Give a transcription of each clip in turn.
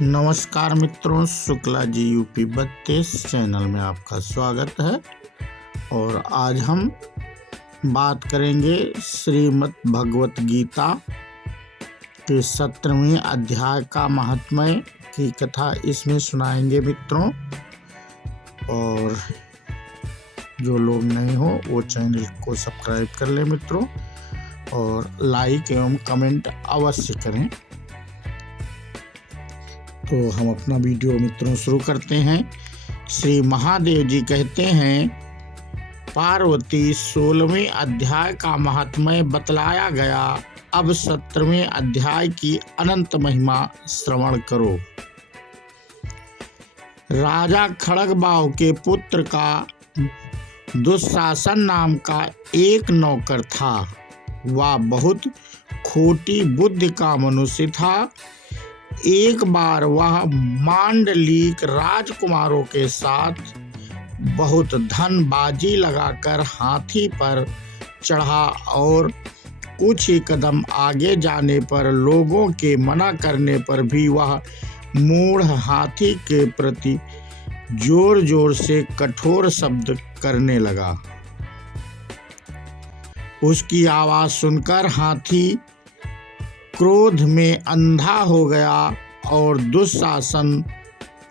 नमस्कार मित्रों, Shukla ji UP 32 channel में आपका स्वागत है। और आज हम बात करेंगे श्रीमद् भगवत गीता के 17वें अध्याय का महात्म्य की कथा इसमें सुनाएंगे मित्रों। और जो लोग नए हो वो चैनल को सब्सक्राइब कर लें मित्रों, और लाइक एवं कमेंट अवश्य करें। तो हम अपना वीडियो मित्रों शुरू करते हैं। श्री महादेव जी कहते हैं, पार्वती 16वें अध्याय का महात्म्य बतलाया गया। अब 17वें अध्याय की अनंत महिमा श्रवण करो। राजा खड़गबाव के पुत्र का दुःशासन नाम का एक नौकर था। वह बहुत खोटी बुद्धि का मनुष्य था। एक बार वह मांडलिक राजकुमारों के साथ बहुत धनबाजी लगाकर हाथी पर चढ़ा और कुछ ही कदम आगे जाने पर लोगों के मना करने पर भी वह मूढ़ हाथी के प्रति जोर जोर से कठोर शब्द करने लगा। उसकी आवाज सुनकर हाथी क्रोध में अंधा हो गया और दुःशासन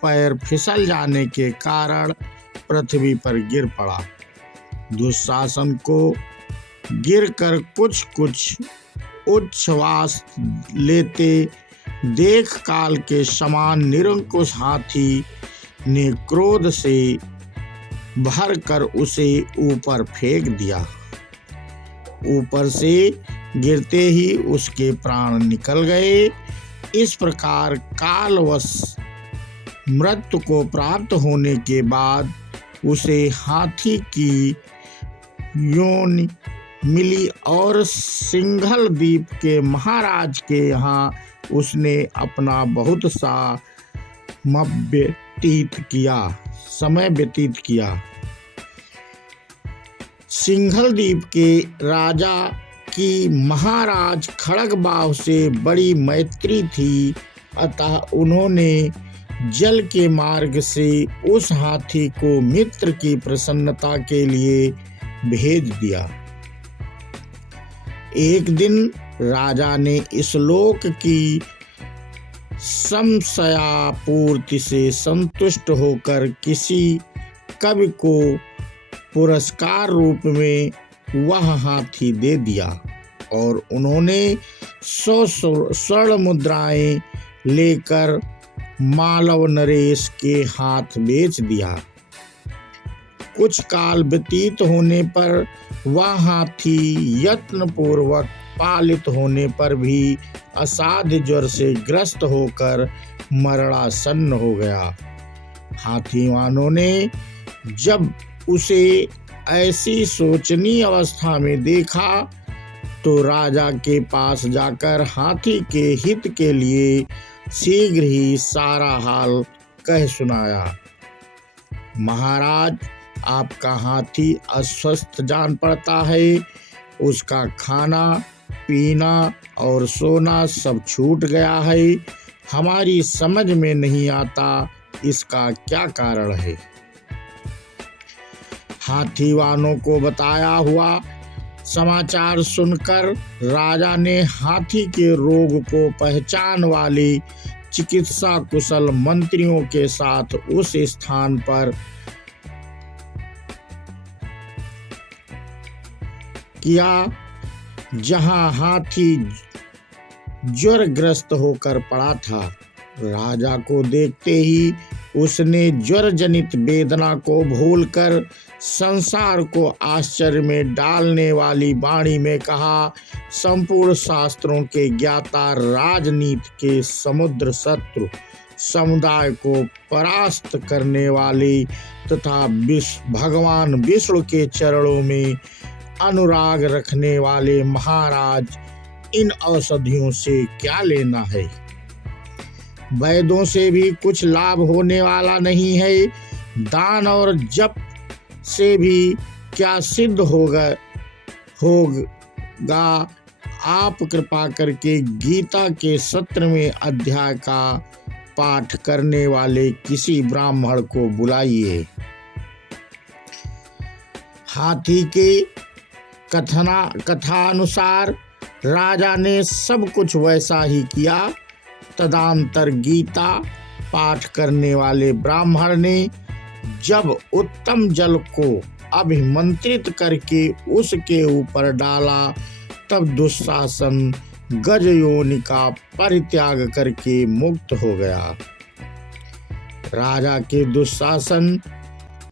पैर फिसल जाने के कारण पृथ्वी पर गिर पड़ा। दुःशासन को गिरकर कुछ उच्छ्वास लेते देख काल के समान निरंकुश हाथी ने क्रोध से भरकर उसे ऊपर फेंक दिया। ऊपर से गिरते ही उसके प्राण निकल गए। इस प्रकार कालवश मृत्यु को प्राप्त होने के बाद उसे हाथी की योनि मिली और सिंघल द्वीप के महाराज के यहाँ उसने अपना बहुत सा समय व्यतीत किया। सिंघल द्वीप के राजा की महाराज खड़गबाव से बड़ी मैत्री थी, अतः उन्होंने जल के मार्ग से उस हाथी को मित्र की प्रसन्नता के लिए भेज दिया। एक दिन राजा ने इस लोक की समस्यापूर्ति से संतुष्ट होकर किसी कवि को पुरस्कार रूप में वह हाथी दे दिया और उन्होंने 100 स्वर्ण मुद्राएं लेकर मालव नरेश के हाथ बेच दिया। कुछ काल व्यतीत होने पर वह हाथी यत्नपूर्वक पालित होने पर भी असाध्य ज्वर से ग्रस्त होकर मरणासन्न हो गया। हाथीवानों ने जब उसे ऐसी शोचनीय अवस्था में देखा तो राजा के पास जाकर हाथी के हित के लिए शीघ्र ही सारा हाल कह सुनाया। महाराज, आपका हाथी अस्वस्थ जान पड़ता है। उसका खाना पीना और सोना सब छूट गया है। हमारी समझ में नहीं आता इसका क्या कारण है। हाथीवानों को बताया हुआ समाचार सुनकर राजा ने हाथी के रोग को पहचान वाले चिकित्सा कुशल मंत्रियों के साथ उस स्थान पर किया जहां हाथी ज्वरग्रस्त होकर पड़ा था। राजा को देखते ही उसने ज्वर जनित वेदना को भूलकर संसार को आश्चर्य में डालने वाली वाणी में कहा, संपूर्ण शास्त्रों के ज्ञाता, राजनीति के समुद्र शत्रु समुदाय को परास्त करने वाले तथा भगवान विष्णु के चरणों में अनुराग रखने वाले महाराज, इन औषधियों से क्या लेना है। वैद्यों से भी कुछ लाभ होने वाला नहीं है। दान और जप से भी क्या सिद्ध होगा। आप कृपा करके गीता के 17वें अध्याय का पाठ करने वाले किसी ब्राह्मण को बुलाइए। हाथी के कथानुसार राजा ने सब कुछ वैसा ही किया। तदनंतर गीता पाठ करने वाले ब्राह्मण ने जब उत्तम जल को अभिमंत्रित करके उसके ऊपर डाला, तब दुशासन गज योनि का परित्याग करके मुक्त हो गया। राजा के दुशासन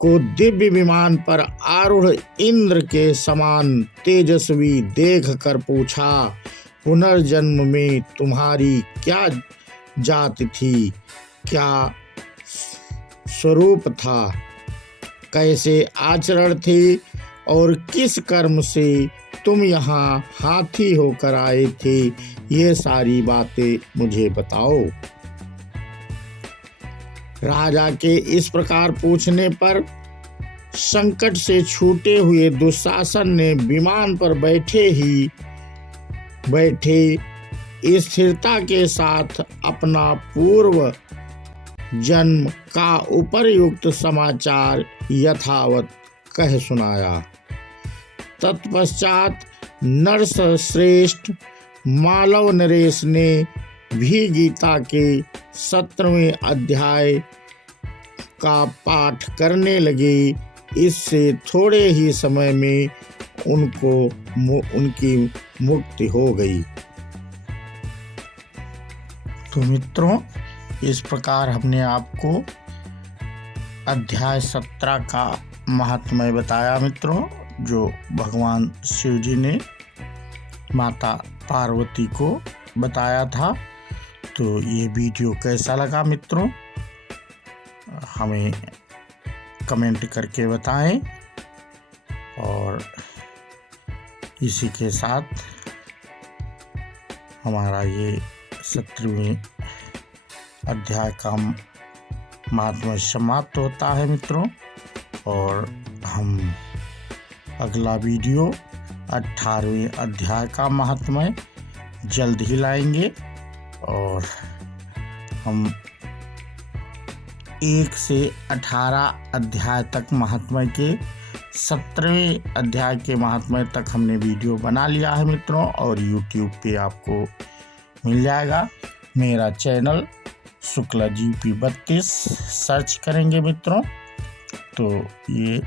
को दिव्य विमान पर आरूढ़ इंद्र के समान तेजस्वी देख कर पूछा, पुनर्जन्म में तुम्हारी क्या जाति थी, क्या स्वरूप था, कैसे आचरण थे और किस कर्म से तुम यहाँ हाथी होकर आए थे, ये सारी बातें मुझे बताओ। राजा के इस प्रकार पूछने पर संकट से छूटे हुए दुशासन ने विमान पर बैठे स्थिरता के साथ अपना पूर्व जन्म का उपर्युक्त समाचार यथावत कह सुनाया। तत्पश्चात नरश्रेष्ठ मालव नरेश ने भी गीता के 17वें अध्याय का पाठ करने लगे। इससे थोड़े ही समय में उनकी मुक्ति हो गई। तो मित्रों, इस प्रकार हमने आपको अध्याय 17 का महात्म्य बताया मित्रों, जो भगवान शिव जी ने माता पार्वती को बताया था। तो ये वीडियो कैसा लगा मित्रों, हमें कमेंट करके बताएं। और इसी के साथ हमारा ये 17वें अध्याय का महात्म्य समाप्त होता है मित्रों। और हम अगला वीडियो 18वें अध्याय का महात्म्य जल्द ही लाएंगे। और हम 1 से 18 अध्याय तक महात्म्य के 17वें अध्याय के महात्म्य तक हमने वीडियो बना लिया है मित्रों, और YouTube पे आपको मिल जाएगा। मेरा चैनल शुक्ला GP 32 सर्च करेंगे मित्रों, तो ये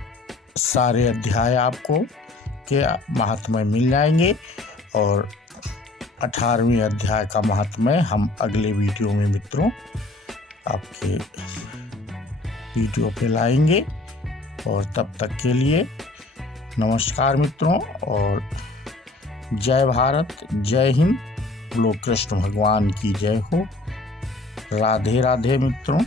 सारे अध्याय आपको के महात्म्य मिल जाएंगे। और 18वें अध्याय का महात्म्य हम अगले वीडियो में मित्रों आपके वीडियो पे लाएंगे। और तब तक के लिए नमस्कार मित्रों, और जय भारत, जय हिंद, बोलो कृष्ण भगवान की जय हो। राधे राधे मित्रों।